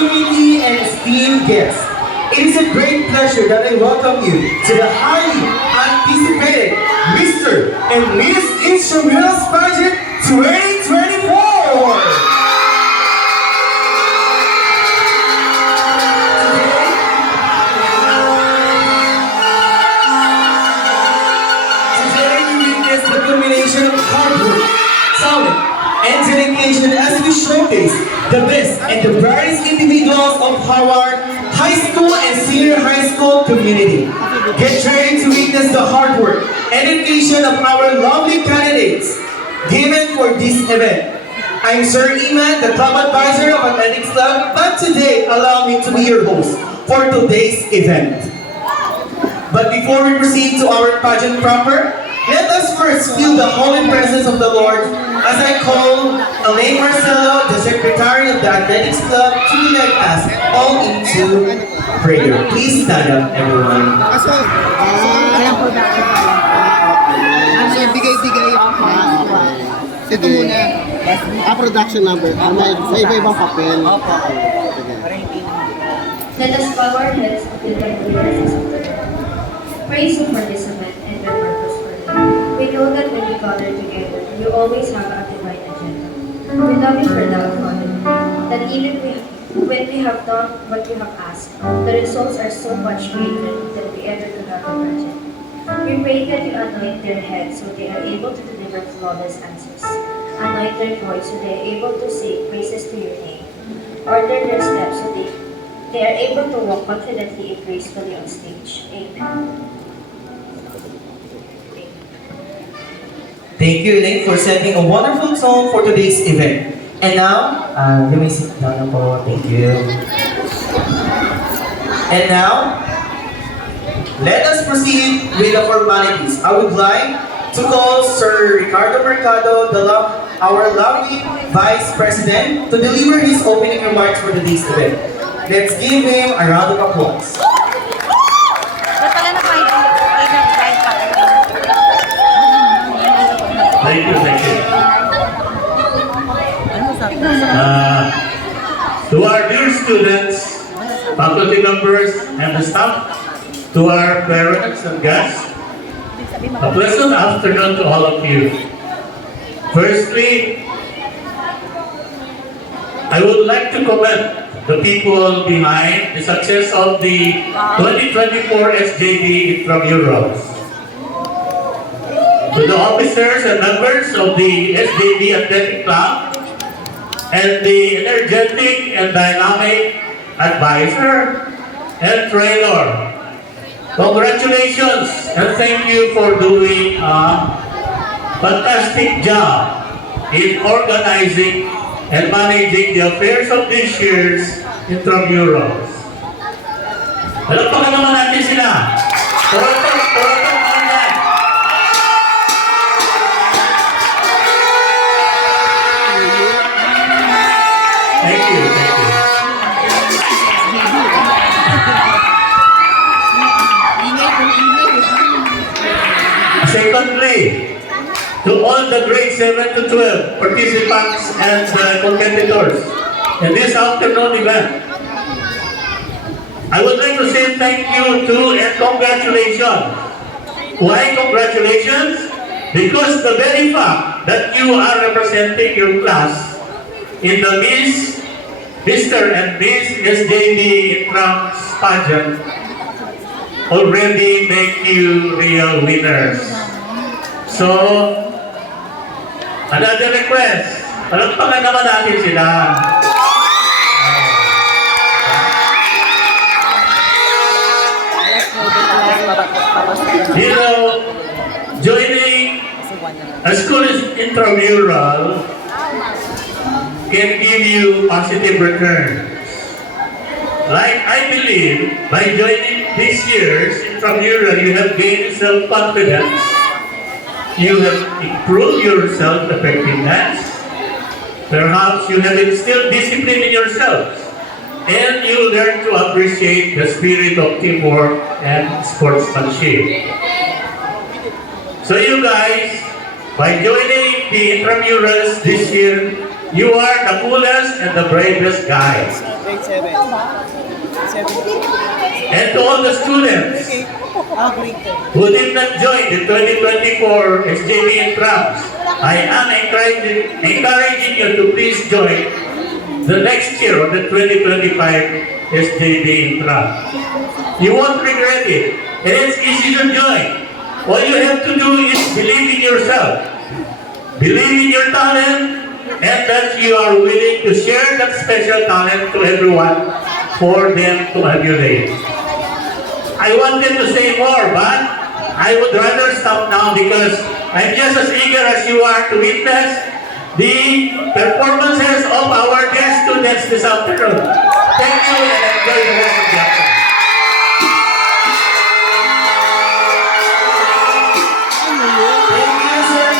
community, and esteemed guests. It is a great pleasure that I welcome you to the highly anticipated Mr. and Miss Intramurals Pageant 2024! The combination of hard work, talent, and dedication as we showcase the best and the brightest individuals of our high school and senior high school community. Get ready to witness the hard work and dedication of our lovely candidates given for this event. I'm Sir Iman, the club advisor of Athletics Club, but today allow me to be your host for today's event. But before we proceed to our pageant proper, let us first feel the holy presence of the Lord as I call Elaine Marcelo, the Secretary of the Athletics Club, to unite us all into prayer. Please stand up, everyone. Bigay-bigay. Ito muna. Production number. May iba-ibang papel. Let us bow our heads to the presence of the Lord. Praise Him for this event and your purpose for it. We know that when we gather together, you always have a divine agenda. We love you for that authority, that even when we have done what you have asked, the results are so much greater than we ever could have imagined. We pray that you anoint their heads so they are able to deliver flawless answers. Anoint their voice so they are able to sing praises to your name. Order their steps so they are able to walk confidently and gracefully on stage. Amen. Thank you, Elaine, for setting a wonderful tone for today's event. And now, you may sit down na po. Thank you. And now, let us proceed with the formalities. I would like to call Sir Ricardo Mercado, our lovely Vice President, to deliver his opening remarks for today's event. Let's give him a round of applause. Thank you, thank you. To our dear students, faculty members, and the staff, to our parents and guests, a pleasant afternoon to all of you. Firstly, I would like to commend the people behind the success of the 2024 SJB Intramurals. To the officers and members of the SJB Athletic Club and the energetic and dynamic advisor and trainer, congratulations and thank you for doing a fantastic job in organizing and managing the affairs of this year's Intramurals. Palakpakan naman natin sila. Torotok, mandan. Thank you, thank you. Secondly, to all the grade 7 to 12 participants and competitors in this afternoon event, I would like to say thank you to and congratulations. Why congratulations? Because the very fact that you are representing your class in the Mr. and Miss SJB Intrams pageant already make you real winners. So, another request, palagpakan naman natin sila. You know, joining a school intramural can give you positive returns. Like I believe, by joining this year's intramural, you have gained self-confidence, you have improved your self-effectiveness, perhaps you have instilled discipline in yourselves, and you learn to appreciate the spirit of teamwork and sportsmanship. So you guys, by joining the intramurals this year, You are the coolest and the bravest guys. Grade 7. 7. And to all the students Grade 10. who did not join the 2024 SJB Intrams, I am encouraging you to please join the next year of the 2025 SJB Intrams. You won't regret it. And it's easy to join. All you have to do is believe in yourself. Believe in your talent, and that you are willing to share that special talent to everyone for them to emulate. I wanted to say more, but I would rather stop now because I'm just as eager as you are to witness the performances of our guest students this afternoon. Thank you and enjoy the rest of the afternoon.